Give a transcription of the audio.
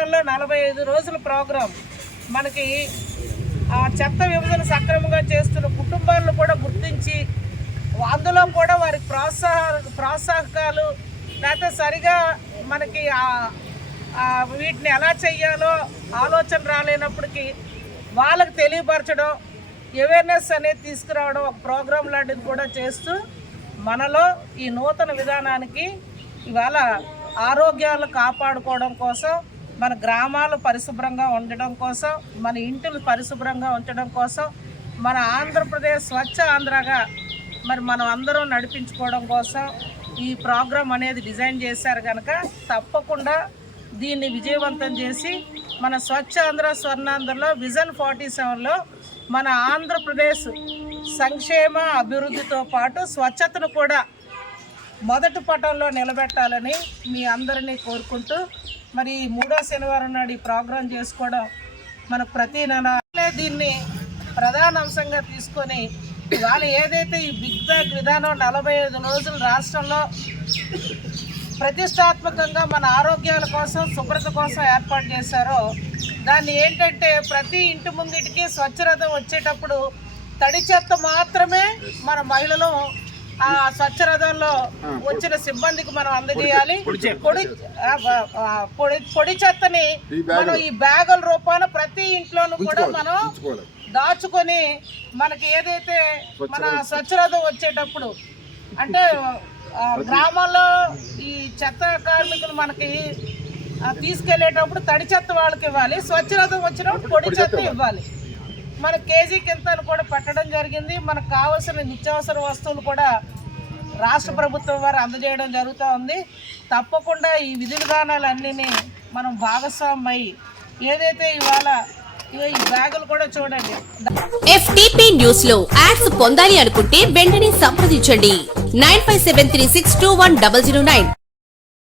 విధానంలో 45 రోజుల ప్రోగ్రాం మనకి ఆ చెత్త విభజన సక్రమంగా చేస్తున్న కుటుంబాలను కూడా గుర్తించి అందులో కూడా వారికి ప్రోత్సాహకాలు లేకపోతే సరిగా మనకి వీటిని ఎలా చెయ్యాలో ఆలోచన రాలేనప్పటికీ వాళ్ళకి తెలియపరచడం, అవేర్నెస్ అనేది తీసుకురావడం ఒక ప్రోగ్రాం లాంటిది కూడా చేస్తూ మనలో ఈ నూతన విధానానికి ఇవాళ ఆరోగ్యాలు కాపాడుకోవడం కోసం, మన గ్రామాలు పరిశుభ్రంగా ఉండడం కోసం, మన ఇంటిని పరిశుభ్రంగా ఉంచడం కోసం, మన ఆంధ్రప్రదేశ్ స్వచ్ఛ ఆంధ్రగా మరి మనం అందరం నడిపించుకోవడం కోసం ఈ ప్రోగ్రాం అనేది డిజైన్ చేశారు కనుక తప్పకుండా దీన్ని విజయవంతం చేసి మన స్వచ్ఛ ఆంధ్ర స్వర్ణాంధ్రలో విజన్ 47లో మన ఆంధ్రప్రదేశ్ సంక్షేమ అభివృద్ధితో పాటు స్వచ్ఛతను కూడా మొదటి పటంలో నిలబెట్టాలని మీ అందరినీ కోరుకుంటూ మరి 3వ శనివారం నాడు ఈ ప్రోగ్రాం చేసుకోవడం మన ప్రతి నెల దీన్ని ప్రధాన అంశంగా తీసుకొని వాళ్ళు ఏదైతే ఈ బిగ్ బ్యాగ్ విధానం 45 రోజులు రాష్ట్రంలో ప్రతిష్టాత్మకంగా మన ఆరోగ్యాల కోసం శుభ్రత కోసం ఏర్పాటు చేశారో దాన్ని ఏంటంటే ప్రతి ఇంటి ముంగిటికి స్వచ్ఛరథం వచ్చేటప్పుడు తడి చెత్త మాత్రమే మన మహిళలు ఆ స్వచ్ఛరథంలో వచ్చిన సిబ్బందికి మనం అందజేయాలి. పొడి చెత్తని మనం ఈ బ్యాగుల రూపాన ప్రతి ఇంట్లోనూ కూడా మనం దాచుకొని మనకి ఏదైతే మన స్వచ్ఛరథం వచ్చేటప్పుడు అంటే గ్రామాల్లో ఈ చెత్త కార్మికులు మనకి తీసుకెళ్లేటప్పుడు తడి చెత్త వాళ్ళకి ఇవ్వాలి, స్వచ్ఛరథం వచ్చినప్పుడు పొడి చెత్త ఇవ్వాలి. మన కేజీకి ఎంత అని కూడా పెట్టడం జరిగింది. మనకు కావాల్సిన నిత్యావసర వస్తువులు కూడా రాష్ట్ర ప్రభుత్వం వారు అందజేయడం జరుగుతూ ఉంది. తప్పకుండా ఈ విధి విధానాలన్నీ మనం భాగస్వామ్యం ఏదైతే ఇవాళ ఈ బ్యాగులు కూడా చూడండి. FTP న్యూస్ లో యాడ్స్ పొందాలి అనుకుంటే వెంటనే సంప్రదించండి 9573621009.